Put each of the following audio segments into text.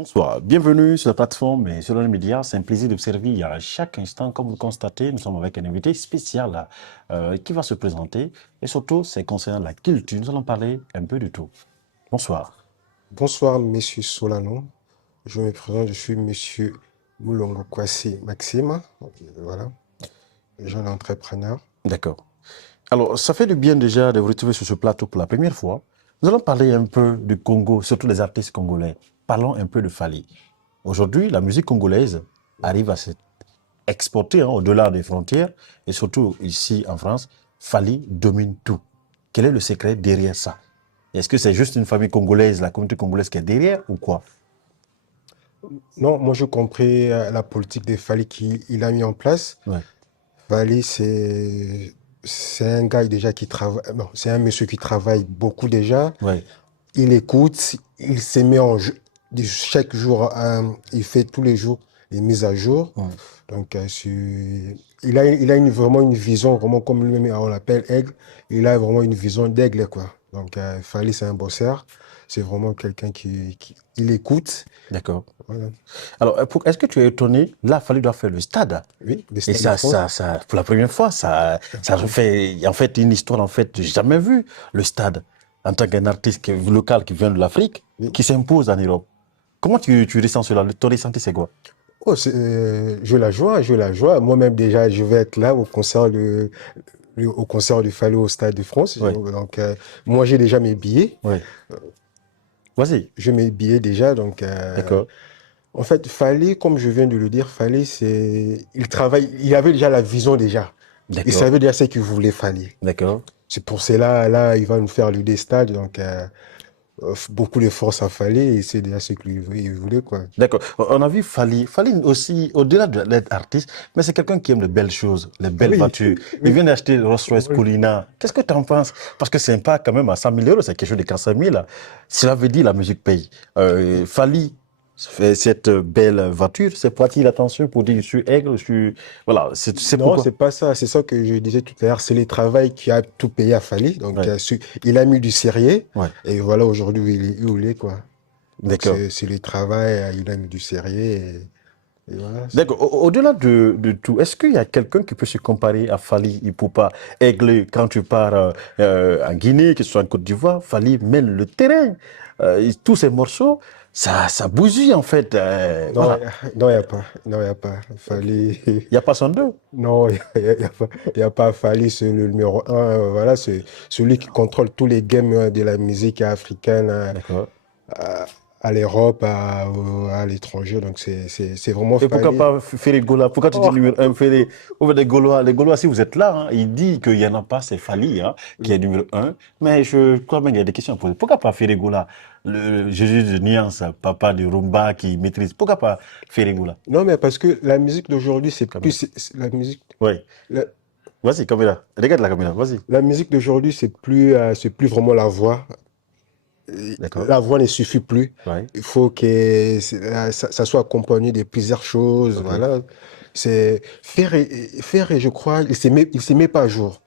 Bonsoir, bienvenue sur la plateforme et sur le média. C'est un plaisir de vous servir à chaque instant. Comme vous le constatez, nous sommes avec un invité spécial qui va se présenter et surtout, c'est concernant la culture. Nous allons parler un peu de tout. Bonsoir. Bonsoir, Monsieur Solano. Je me présente, je suis Monsieur Moulongo Kwasi Maxime. Voilà, jeune entrepreneur. D'accord. Alors, ça fait du bien déjà de vous retrouver sur ce plateau pour la première fois. Nous allons parler un peu du Congo, surtout des artistes congolais. Parlons un peu de Fally. Aujourd'hui, la musique congolaise arrive à s'exporter au-delà des frontières et surtout ici en France. Fally domine tout. Quel est le secret derrière ça? Est-ce que c'est juste une famille congolaise, la communauté congolaise qui est derrière ou quoi? Non, moi j'ai compris la politique de Fally qu'il a mis en place. Ouais, Fally, c'est un gars déjà qui travaille, non, c'est un monsieur qui travaille beaucoup déjà. ouais, Il écoute, il se met en jeu. Chaque jour, il fait tous les jours les mises à jour. ouais. Donc, il a vraiment une vision, vraiment comme lui-même on l'appelle aigle. Il a vraiment une vision d'aigle, quoi. Donc, Fally, c'est un bosseur. C'est vraiment quelqu'un il écoute. D'accord. Voilà. Alors, est-ce que tu es étonné? Là, Fally doit faire le stade. Oui, le Et Stade de France. pour la première fois, ça refait en fait une histoire en fait jamais vue. Le stade, en tant qu'un artiste local qui vient de l'Afrique, Oui. qui s'impose en Europe. Comment tu ressens cela? Ton ressenti, c'est quoi? Oh, je la joie, je la joie. Moi-même, déjà, je vais être là au concert du Fally au Stade de France. Oui, Donc, moi, j'ai déjà mes billets. oui. Vas-y. J'ai mes billets déjà. Donc, D'accord, en fait, Fally, comme je viens de le dire, Fally, il avait déjà la vision déjà. Il d'accord, savait déjà ce qu'il voulait, Fally. d'accord, C'est pour cela, là, il va nous faire le des stades. Donc, beaucoup de force à Fally et c'est déjà ce qu'il voulait, quoi. d'accord. On a vu Fally aussi, au-delà d'être artiste, mais c'est quelqu'un qui aime de belles choses, les Ah belles oui, voitures. Il oui. vient d'acheter Rolls-Royce Oui. Corina. Qu'est-ce que tu en penses? Parce que c'est pas quand même à 100 000 euros, c'est quelque chose de 400 000. Cela veut dire la musique paye. Fally fait cette belle voiture, c'est pour attirer l'attention, pour dire je suis aigle, je suis... Voilà, c'est Non, pourquoi. c'est pas ça. C'est ça que je disais tout à l'heure. C'est le travail qui a tout payé à Fally. Donc, Ouais, il a mis du sérieux. ouais, Et voilà, aujourd'hui, où il est, quoi. Donc, d'accord. c'est le travail. Il a mis du sérieux. Et voilà. D'accord. Au-delà de tout, est-ce qu'il y a quelqu'un qui peut se comparer à Fally Ipupa, Aigle, quand tu pars en Guinée, que ce soit en Côte d'Ivoire, Fally mène le terrain. Tous ces morceaux, ça bousille en fait. Non, Voilà. non, il n'y a pas. Non, il n'y a pas. Fally. Il n'y a pas son deux. Non, y a pas, y a pas Fally, c'est le numéro un. Voilà, c'est celui qui contrôle tous les games de la musique africaine D'accord. à, à l'Europe, à l'étranger. Donc, c'est vraiment Et pourquoi Fally. pas Ferry Gola? Pourquoi tu dis Oh, numéro un Ferry? Ou les Gaulois, si vous êtes là, il dit qu'il n'y en a pas, c'est Fally qui est oui. numéro un. Mais je crois même qu'il y a des questions à poser. Pourquoi pas Ferry Gola? Le Jésus de Nuance, papa de Rumba qui maîtrise. Pourquoi pas Ferry Gola? Non, mais parce que la musique d'aujourd'hui, c'est plus, Caméra. la musique, Oui. la, Vas-y, caméra. Regarde la caméra, vas-y. la musique d'aujourd'hui, c'est plus vraiment la voix. D'accord. La voix ne suffit plus. Ouais. Il faut que ça soit accompagné de plusieurs choses. OK. Voilà. Faire, je crois, il s'est met pas à jour.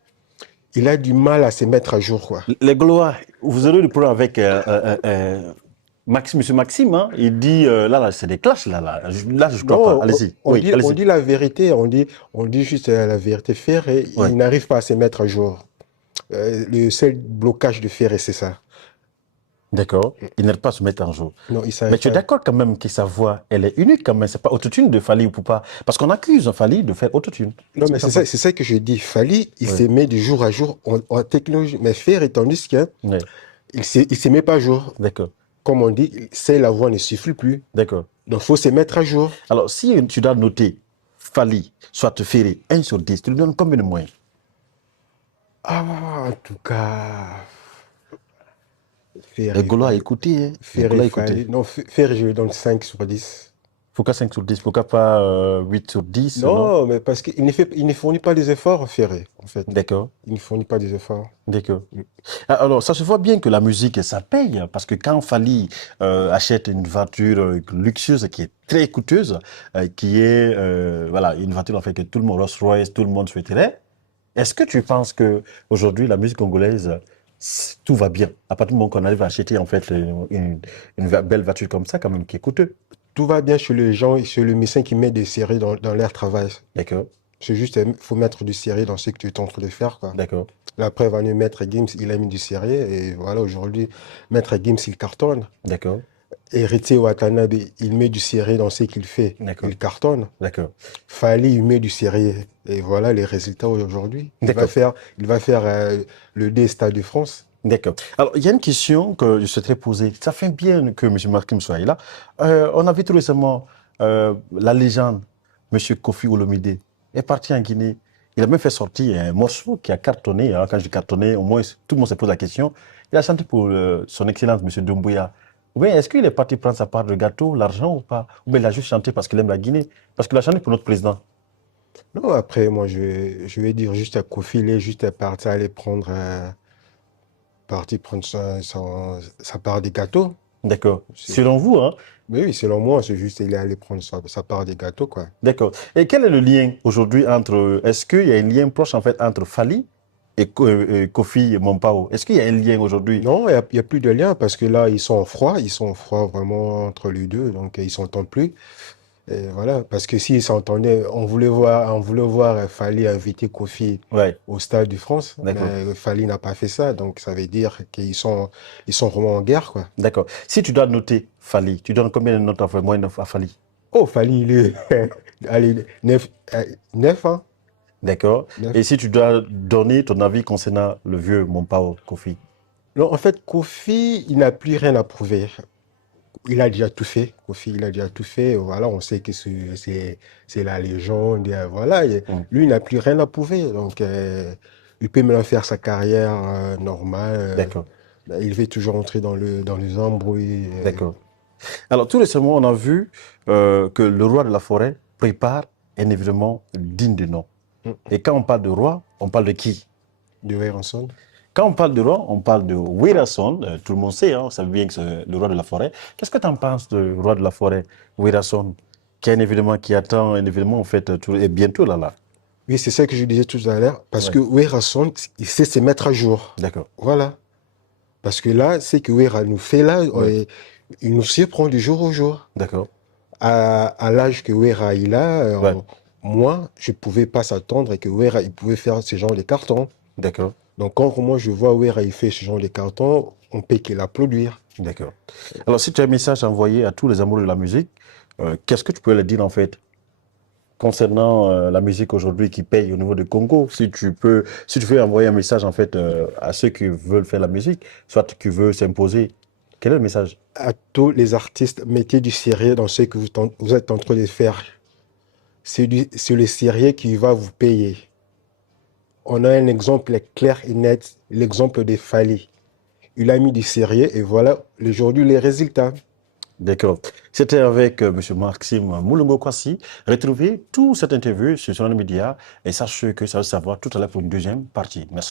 Il a du mal à se mettre à jour, quoi. Les Gaulois, vous aurez le problème avec Maxime, Monsieur Maxime, il dit, là, c'est des clashs, là, je crois pas. Non, Allez-y. Oui, on allez-y. dit la vérité, on dit juste la vérité. Ferré, Ouais. il n'arrive pas à se mettre à jour. Le seul blocage de Ferré, c'est ça. D'accord. Il n'aide pas à se mettre en jour. Non, il Mais s'arrive tu es pas. d'accord quand même que sa voix, elle est unique quand même. C'est pas autotune de Fally ou pas. Parce qu'on accuse Fally de faire autotune. Non, Qu'est-ce que mais tu en penses? c'est ça que je dis. Fally, il Oui. se met de jour à jour en technologie. Mais Ferré, tandis qu'il Oui. il se met pas à jour. D'accord. Comme on dit, c'est la voix ne suffit plus. D'accord. Donc, faut se mettre à jour. Alors, si tu dois noter Fally, soit te Ferry, 1 sur 10, tu lui donnes combien de moyens? Ah, en tout cas, Les Ferré, Gaulois, Fally. écoutez, hein. Les Ferré, Gaulois, écoutez. Fally. Non, Ferré, je lui donne 5 sur 10. Pourquoi 5 sur 10? Pourquoi pas 8 sur 10? Non? Non, mais parce il ne fournit pas des efforts, Ferré, en fait. D'accord. Il ne fournit pas des efforts. D'accord. Mm. Alors, ça se voit bien que la musique, ça paye, parce que quand Fally achète une voiture luxueuse qui est très coûteuse, qui est voilà, une voiture en fait que tout le monde, Rolls-Royce, tout le monde souhaiterait, est-ce que tu penses que aujourd'hui la musique congolaise tout va bien. À partir du moment qu'on arrive à acheter en fait une belle voiture comme ça, quand même, qui est coûteux. Tout va bien chez les gens, chez le médecin qui met des séries dans leur travail. D'accord, C'est juste, il faut mettre du sérieux dans ce que tu es en train de faire, quoi. d'accord, La preuve en est, Maître Gims, il a mis du sérieux. Et voilà, aujourd'hui, Maître Gims, il cartonne. d'accord, Héritier Watanabe, il met du sérieux dans ce qu'il fait. d'accord, Il cartonne. d'accord, Fally, il met du sérieux. Et voilà les résultats aujourd'hui. d'accord. Il va faire le D Stade de France. D'accord. Alors, il y a une question que je souhaiterais poser. Ça fait bien que M. Markim soit là. On a vu tout récemment la légende, M. Kofi Olomide, est parti en Guinée. Il a même fait sortir un morceau qui a cartonné. Hein. Quand je dis cartonné, au moins tout le monde se pose la question. Il a chanté pour son Excellence, M. Doumbouya. Ou bien, est-ce qu'il est parti prendre sa part de gâteau, l'argent ou pas? Ou bien il a juste chanté parce qu'il aime la Guinée? Parce qu'il a chanté pour notre président. Non, après, moi, je vais dire juste à Kofi, il est juste parti aller prendre sa part des gâteaux. D'accord. C'est- Selon vous, hein? Mais oui, selon moi, c'est juste il est allé prendre sa part des gâteaux, quoi. D'accord. Et quel est le lien aujourd'hui entre... Est-ce qu'il y a un lien proche en fait entre Fally et Kofi Mompao? Est-ce qu'il y a un lien aujourd'hui? Non, il y a plus de lien parce que là, ils sont en froid vraiment entre les deux, donc ils s'entendent plus. Et voilà, parce que s'ils s'entendaient, on voulait voir Fally inviter Kofi Ouais, au Stade de France, d'accord. mais Fally n'a pas fait ça, donc ça veut dire ils sont vraiment en guerre, quoi. D'accord. Si tu dois noter Fally, tu donnes combien de notes à moyenne à Fally? Oh, Fally, il est, allez, 9 hein? D'accord. 9. Et si tu dois donner ton avis concernant le vieux Mompao Kofi? Non, en fait, Kofi, il n'a plus rien à prouver. Il a déjà tout fait. Kofi, il a déjà tout fait. Voilà, on sait que c'est la légende. Et, voilà, Hmm. lui, il n'a plus rien à prouver. Donc, il peut maintenant faire sa carrière normale. D'accord. Il veut toujours entrer dans les embrouilles. D'accord. Alors, tout récemment, on a vu que le roi de la forêt prépare un événement digne de nom. Et quand on parle de roi, on parle de qui? De Ranson. Quand on parle de roi, on parle de Wirason. Tout le monde sait, hein, on sait bien que c'est le roi de la forêt. Qu'est-ce que tu en penses du roi de la forêt, Wirason, qui a un événement qui attend, un événement en fait, et bientôt là. Oui, c'est ça que je disais tout à l'heure. Parce Ouais. que Ranson, il sait se mettre à jour. D'accord. Voilà. Parce que là, c'est que Wera nous fait là, Ouais. il nous surprend du jour au jour. D'accord. À l'âge que Wera il a, Ouais. moi, je ne pouvais pas s'attendre que Wera il pouvait faire ce genre de cartons. D'accord. Donc, quand moi je vois Wera il fait ce genre de cartons, on peut qu'il l'applaudir. D'accord. Alors, si tu as un message à envoyer à tous les amoureux de la musique, qu'est-ce que tu peux leur dire en fait concernant la musique aujourd'hui qui paye au niveau de Congo? Si tu veux envoyer un message en fait à ceux qui veulent faire la musique, soit qui veulent s'imposer, quel est le message? À tous les artistes, mettez du sérieux dans ce que vous êtes en train de faire. C'est le sérieux qui va vous payer. On a un exemple clair et net, l'exemple de Fally. Il a mis du sérieux et voilà aujourd'hui les résultats. D'accord. C'était avec M. Maxime Moulongo Kwasi. Retrouvez toute cette interview sur son média et sachez que ça va savoir tout à l'heure pour une deuxième partie. Merci.